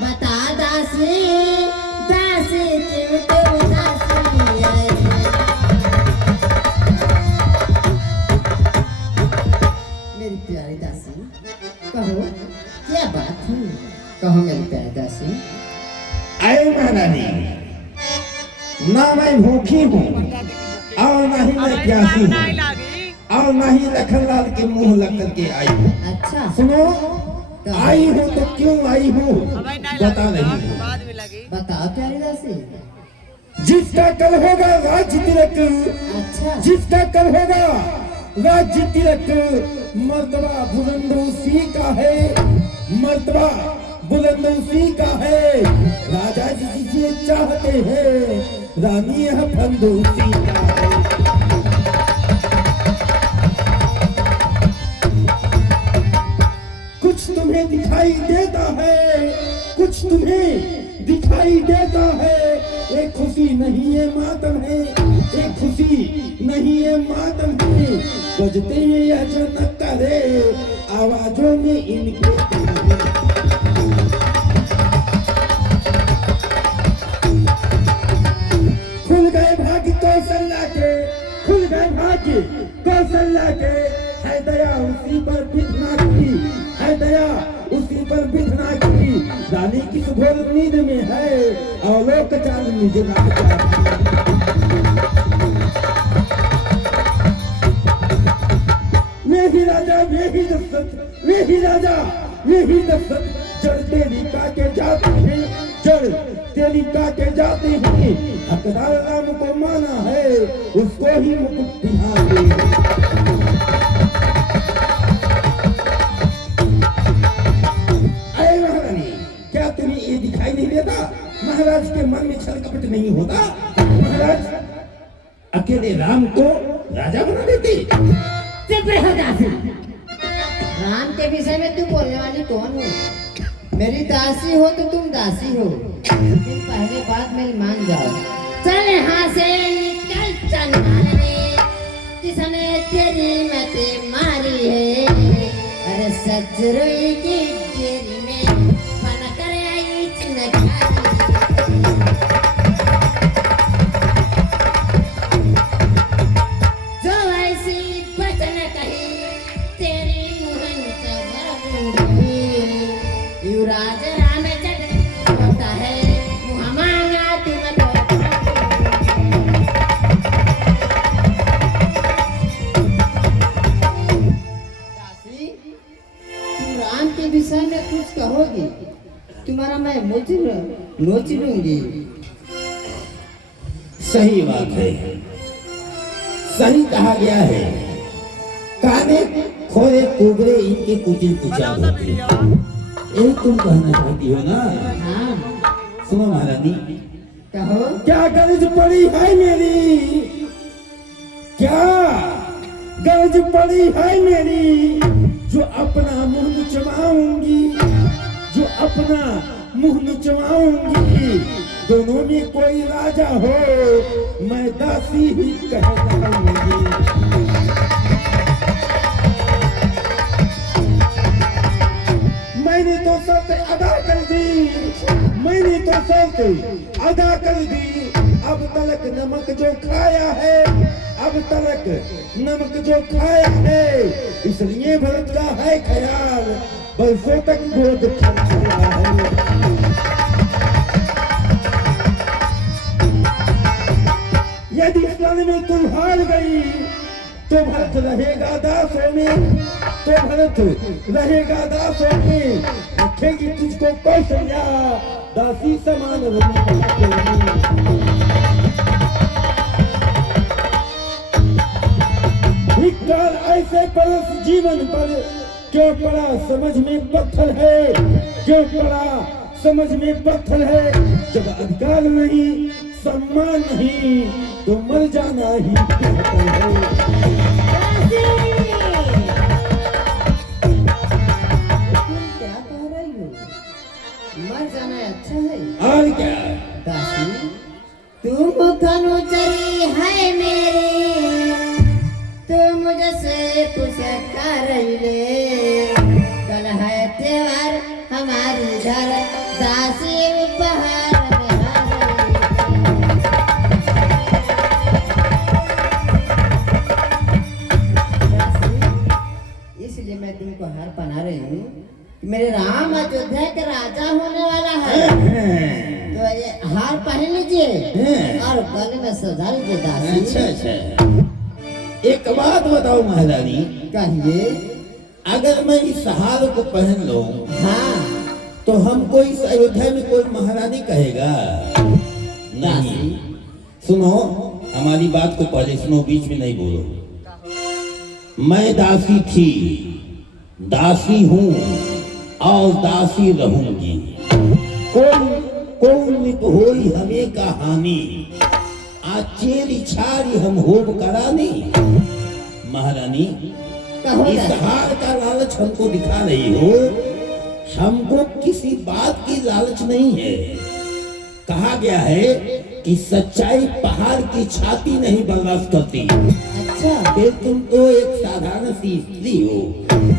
बता दासी दासी क्यों तुम दासी ऐसे। मेरी प्यारी दासी कहो क्या बात है, कहो मेरी प्यारी दासी। अरे महारानी, ना मैं भूखी हूँ और ना ही मैं प्यासी हूँ और ना ही लखनलाल के मुंह लग करके आई हूँ। अच्छा सुनो, आई हूँ तो क्यों आई हूँ बता रही हूँ। बताओ प्यारी दासी। जिसका कल होगा राज्य तिलक, अच्छा जिसका कल होगा राज्य तिलक, मर्तबा बुलंद उसी का है, मर्तबा बुलंद उसी का है। राजा जी जिसे चाहते हैं, रानी यह फंद उसी का है। कुछ तुम्हें दिखाई देता है, कुछ तुम्हें दिखाई देता है। एक खुशी नहीं है मातम है, एक खुशी नहीं है मातम है। बजते हैं यह जो नक्कारे, आवाजों में इनके खुल गए भाग्य कौशल्या के, खुल गए भाग्य कौशल्या के। है दया उसी पर बिधना की, है दया उसी पर बिधना की। रानी किस घोर नींद में है, अवलोक चाल निज राजा। मैं ही राजा, मैं ही दशरथ, मैं ही राजा, मैं ही दशरथ। जड़ तेरी काटे जाते हैं, जड़ तेरी काटे जाते हैं। हकदार राम को माना है, उसको ही मुकुट दिहाते। अरे महारानी, क्या तुम्हें ये दिखाई नहीं देता महाराज के मन में छल कपट नहीं होता? महाराज अकेले राम को राजा बना देते। चुप रहो दासी। राम के विषय में तू बोलने वाली कौन हो? मेरी दासी हो तो तुम दासी हो, लेकिन पहले बात मेरी मान जाओ। चल यहाँ से निकल चल मारने, किसने तेरी मत मारी है। अरे सचरुई की तेरी में बन कर आई चिनकारी। जो ऐसी बचन कही तेरी मुहन चवरूंगी। युवराज राम जग होता है, मुँह मांगा तुम तो। दासी, तुम राम के विषय में कुछ कहोगी, तुम्हारा मैं नोच लूंगी। सही बात है, सही कहा गया है। काने खोरे कुबरे इनके कुचिल कुचा होती। यही तुम कहना चाहती हो ना? हाँ सुनो महारानी, कहो। क्या गरज पड़ी है मेरी, क्या गरज पड़ी है मेरी। जो अपना मुंह नुचवाऊंगी, जो अपना मुंह नुचवाऊंगी। दोनों में कोई राजा हो, मैं दासी ही कहलाऊंगी। मैंने तो शर्त अदा कर दी, मैंने तो शर्त अदा कर दी। अब तलक नमक जो खाया है, अब तलक नमक जो खाया है। इसलिए भरत का है ख्याल, बरसों तक गोद खिलाया है। यदि रण में तुम हार गई तो भरत रहेगा दासों में, तो भरत रहेगा दासों में। रखेगी तुझको कौशल्या दासी समान धिक्कार ऐसे परस जीवन पर। क्यों पड़ा समझ में पत्थर है, क्यों पड़ा समझ में पत्थर है। जब अधिकार नहीं सम्मान नहीं तो मर जाना ही बेहतर है। क्या कह रही हो? मर जाना अच्छा है। और क्या? दासी, तुम कनुचरी है मेरी, तुम मुझसे पुरस्कार ले। कल है त्योहार हमारे घर, दासी उपहार में दासी, इसलिए मैं तुमको हार पहना रही हूँ कि मेरे राम अयोध्या के राजा होने वाला है। तो ये हार पहन लीजिए और गले में सजा लीजिए दासी। अच्छा अच्छा, एक बात बताओ महारानी, कहिए। अगर मैं इस हार को पहन लूं हाँ तो हमको इस अयोध्या में कोई महारानी कहेगा? नहीं। सुनो, हमारी बात को पहले सुनो, बीच में नहीं बोलो। मैं दासी थी, दासी हूँ और दासी रहूंगी। कौन होई हमें कहानी, आचेरी छारी हम होब करानी। महारानी, इस हार का लालच हमको दिखा रही हो, हमको किसी बात की लालच नहीं है। कहा गया है कि सच्चाई पहाड़ की छाती नहीं बर्दाश्त करती। अच्छा, फिर तुम तो एक साधारण सी स्त्री हो,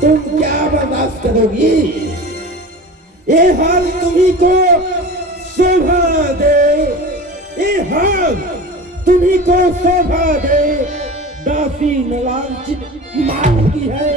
तुम क्या बर्दाश्त करोगी? ये हाल तुम्ही को शोभा दे, ये हाल तुम्ही को शोभा दे। दासी न लालचिन माल की है,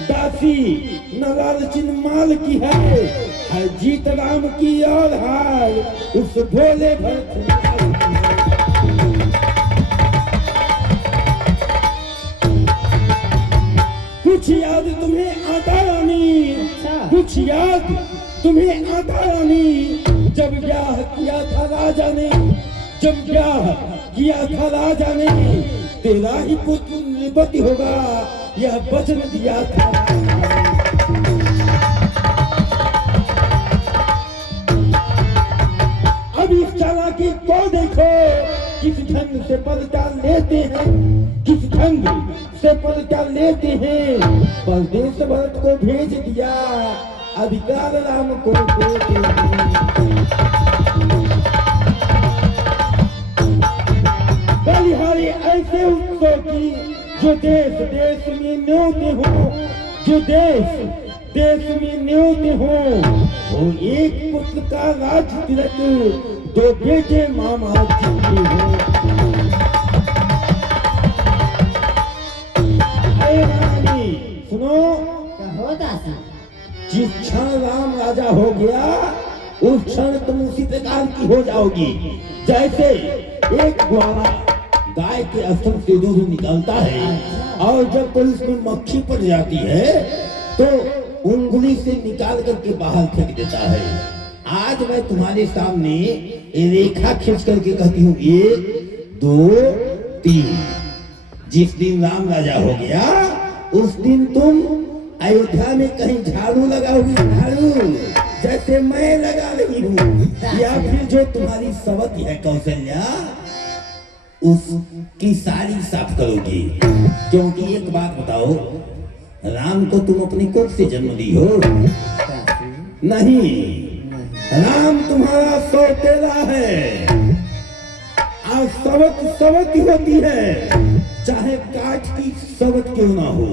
दासी न लालचिन माल की है जीत राम की और हार उस भोले भरत। कुछ याद तुम्हें आता रानी, कुछ याद तुम्हें आता रानी, जब ब्याह किया था राजा ने, जब ब्याह किया था राजा ने, तेरा ही पुत्र निपति होगा यह वचन दिया था। अब इस चालाकी को देखो, किस ढंग से पलटा लेते हैं, किस ढंग से पलटा लेते हैं। परदेश भरत को भेज दिया, अधिकार राम को देते हैं। बलिहारी ऐसे उत्सव की जो देश देश में न्योते हो, जो देश देश में न्योते हो। वो एक पुत्र का राज तिलक, दो बेटे मामा जी के हो। रानी सुनो, कहो दासी। जिस क्षण राम राजा हो गया, उस क्षण तुम उसी प्रकार की हो जाओगी जैसे एक ग्वाला गाय के स्तन से दूध निकालता है और जब कोई उसमें मक्खी पड़ जाती है तो उंगली से निकाल करके बाहर फेंक देता है। आज मैं तुम्हारे सामने रेखा खींच करके कहती हूँ 1 2 3। जिस दिन राम राजा हो गया उस दिन तुम अयोध्या में कहीं झाड़ू लगाओगी, झाड़ू जैसे मैं लगा रही हूँ, या फिर जो तुम्हारी सवती है कौशल्या उसकी साड़ी साफ करोगी। क्योंकि एक बात बताओ, राम को तुम अपनी कोख से जन्म दी हो? नहीं, राम तुम्हारा सौतेला है और सवत सवत होती है, चाहे काठ की सवत क्यों ना हो।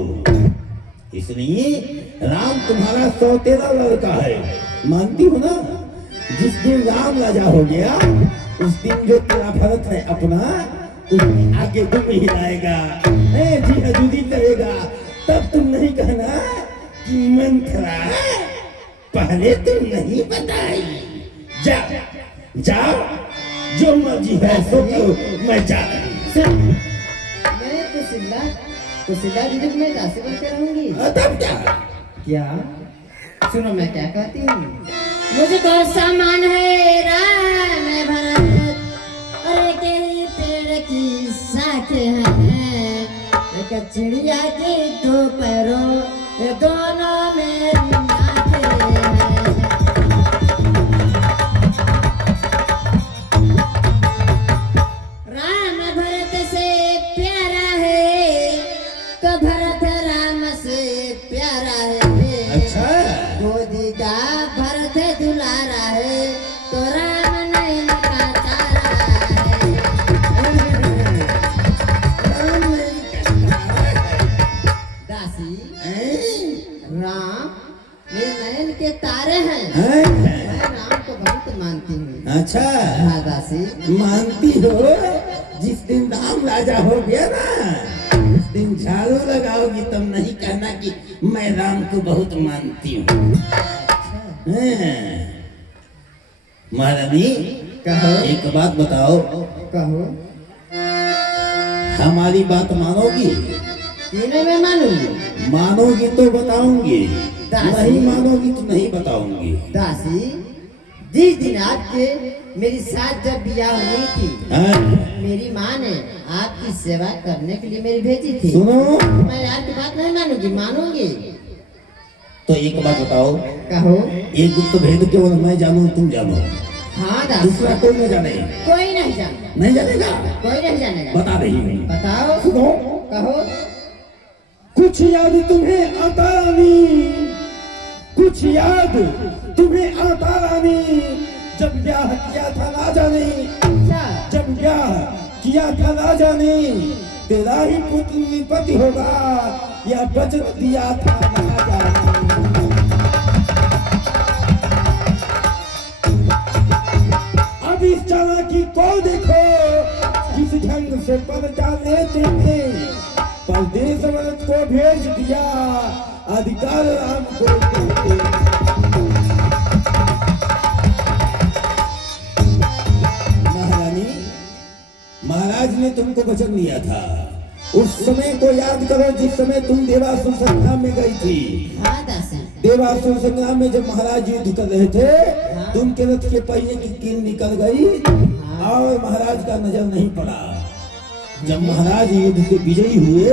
इसलिए राम तुम्हारा सौतेला लड़का है, मानती हो ना? जिस दिन राम राजा हो गया उस दिन जो तेरा भरत है अपना, उसमें आगे तुम हिलाएगा, जी हजूरी करेगा, तब तुम नहीं कहना कि मंत्रा पहले तुम नहीं बताई। जाओ जो मर्जी है सो करो, मैं जा रही हूँ। मैं कुशिला दीदी को मैं दासी बनकर रहूंगी। तब क्या? सुनो मैं क्या कहती हूँ। मुझको सामान है राम भरत, अरे के पेड़ की शाखें हैं, एक चिड़िया के 2 पैरों, दोनों मेरी आंखें हैं। राम भरत से प्यारा है तो भरत राम से प्यारा है। अच्छा, गोदी का भरत दुलारा है तो राम नैन का तारा है। दासी, राम मेरे नयन के तारे हैं। मैं राम मानती हूँ। अच्छा, हाँ दासी। मानती हो? जिस दिन राम राजा हो गया ना, उस दिन झाड़ू लगाओगी, तब नहीं कहना कि मैं राम को बहुत मानती हूँ। महारानी, कहो। एक बात बताओ। कहो। हमारी बात मानोगी? तीनों में मानूंगी। मानोगी तो बताऊंगी, दासी। नहीं मानोगी तो नहीं बताऊंगी। दासी, जिस दिन आपके मेरी साथ जब बियाह हुई थी, हाँ? मेरी माँ ने आपकी सेवा करने के लिए मेरी भेजी थी। सुनो, मैं आपकी बात नहीं मानूंगी, मानूंगी। तो एक बात बताओ। कहो। एक गुप्त भेद केवल मैं जानूं, तुम जानो। हाँ दासी। दूसरा कोई न जाने। कोई नहीं जाने। नहीं जानेगा? कोई नहीं जानेगा। बता रही हूँ। बताओ। सुनो, कहो। कुछ याद तुम्हें आता रानी, कुछ याद तुम्हें आता रानी, जब ब्याह किया था ना जाने, अच्छा। जब ब्याह किया था ना जाने, तेरा ही पुत्र विपत्ति होगा, या वचन दिया था ना जाने। अब इस चालाकी को देखो, किस ढंग से पर्चा लेते थे, परदेश व्रत को भेज दिया, अधिकार राम को देते। महारानी, महाराज ने तुमको वचन दिया था, उस समय को याद करो जिस समय तुम देवासुर संग्राम में गई थी। हाँ दासी। देवासुर संग्राम में जब महाराज युद्ध कर रहे थे, तुम के रथ के पहिए की कील निकल गई और महाराज का नजर नहीं पड़ा। जब महाराज युद्ध से विजयी हुए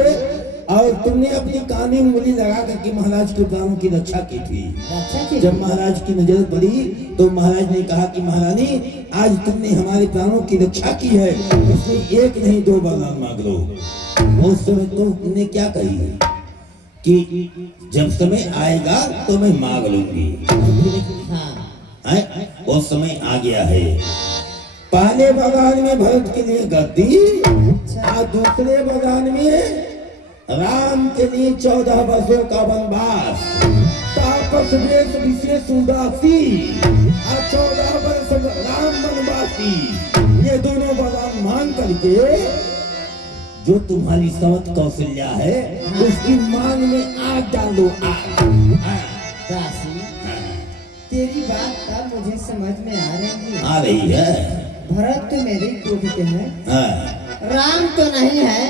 और तुमने अपनी कानी उंगली लगा करके महाराज के प्राणों की रक्षा की थी। जब महाराज की नजर पड़ी तो महाराज ने कहा कि महारानी, आज तुमने हमारे प्राणों की रक्षा की है, इसलिए एक नहीं दो वरदान मांग लो। उस समय तुमने क्या कही कि जब समय आएगा तो मैं मांग लूंगी। उस समय आ गया है। पहले वरदान में भरत के लिए गद्दी और दूसरे वरदान में राम के लिए 14 वर्षों का वनवास, तापस वेश विशेष उदासी और 14 वर्ष राम वनवासी। ये दोनों वरदान मांग करके जो तुम्हारी सवत कौशल्या है उसकी मांग में आग डालो, आग। दासी, तेरी बात तब मुझे समझ में आ रही है। आ रही है। भरत तो मेरे पुत्र के हैं, राम तो नहीं है।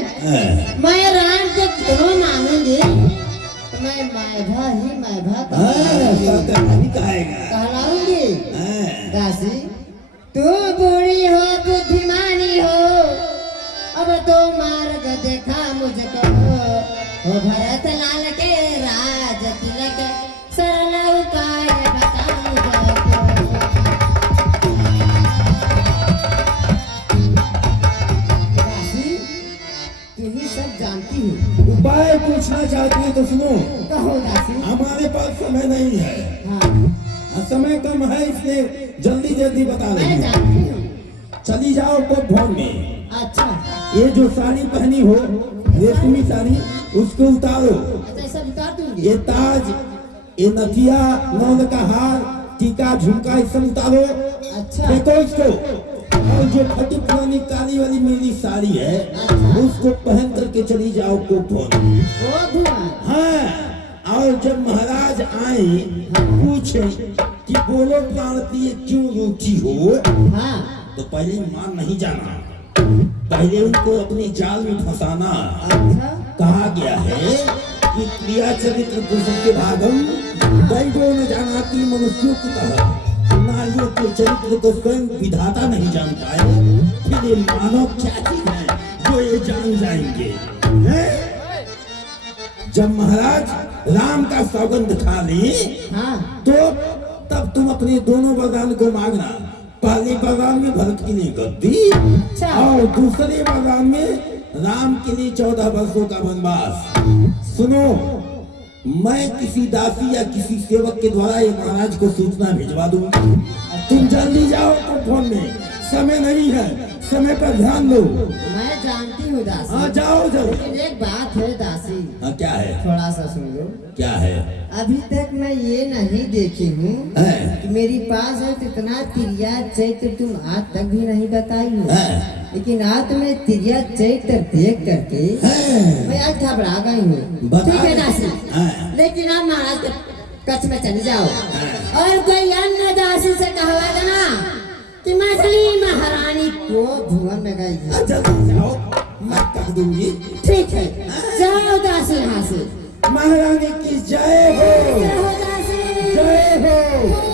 मैं राम को दोनों मानूंगी, तो मैं मैभा ही मैभा कहलाऊंगी। दासी, तू बूढ़ी हो बुद्धिमानी हो, अब तो मार्ग देखा मुझको, हो भरत लाल के राज तिलक, सरल उपाय बता मुझको। दासी, तू ही सब जानती हो। उपाय पूछना चाहती है तो सुनो। कहो दासी। हमारे पास समय नहीं है। हाँ। समय कम है, इसलिए जल्दी जल्दी बता रही मैं जानती हूँ। चली जाओ भवन में। अच्छा। ये जो साड़ी पहनी हो, रेशमी साड़ी, उसको उतारो। अच्छा, सब उतार दूंगी। ये ताज, ये नथिया, नौल का हार, टीका, झुमका, ये सब उतारो। अच्छा। देखो इसको। और जो फटी पुरानी काली वाली मेरी साड़ी है, उसको पहन करके चली जाओ भवन। हाँ। और जब महाराज आए पूछे कि बोलो प्राण प्रिय क्यों रूठी हो, तो पहले मान नहीं जाना, पहले उनको अपने जाल में फंसाना। कहा गया है कि क्रिया चरित्र पुरुषों के भागम दैवो न जानाति मनुष्यों की तरह, नारियों के चरित्र को स्वयं विधाता नहीं जान पाए, फिर ये मानव क्या चीज है जो ये जान जाएंगे। जब महाराज राम का सौगंध खा ले, तो तब तुम अपने दोनों वरदान को मांगना। पहले वरदान में भरत के लिए गद्दी और दूसरे वरदान में राम के लिए 14 वर्षों का वनवास। सुनो, मैं किसी दासी या किसी सेवक के द्वारा ये महाराज को सूचना भिजवा दूंगी। तुम जल्दी जाओ तो फोन में, समय नहीं है, समय पर ध्यान दो। मैं जानती हूँ दासी। हाँ जाओ जाओ। लेकिन एक बात है दासी। हाँ क्या है? थोड़ा सा सुन लो। क्या है? अभी तक मैं ये नहीं देखी हूँ हैं? कि मेरी पास है तो इतना तिरिया चैत्र तुम आज तक भी नहीं बताई हो। हैं? लेकिन आज मैं तिरिया चैत्र देख करके हैं? मैं आज घबरा गई हूँ। बता ठीक है दे। दासी, हैं? लेकिन आप महाराज के कच्छ में चली जाओ और कोई अन्य दासी से कहवा देना कि मछली महारानी को भुवन में गई है। जल्दी जाओ, मैं कह दूंगी। ठीक है, जाओ दासी यहाँ से। महारानी की जय हो। जय हो दासी। जय हो।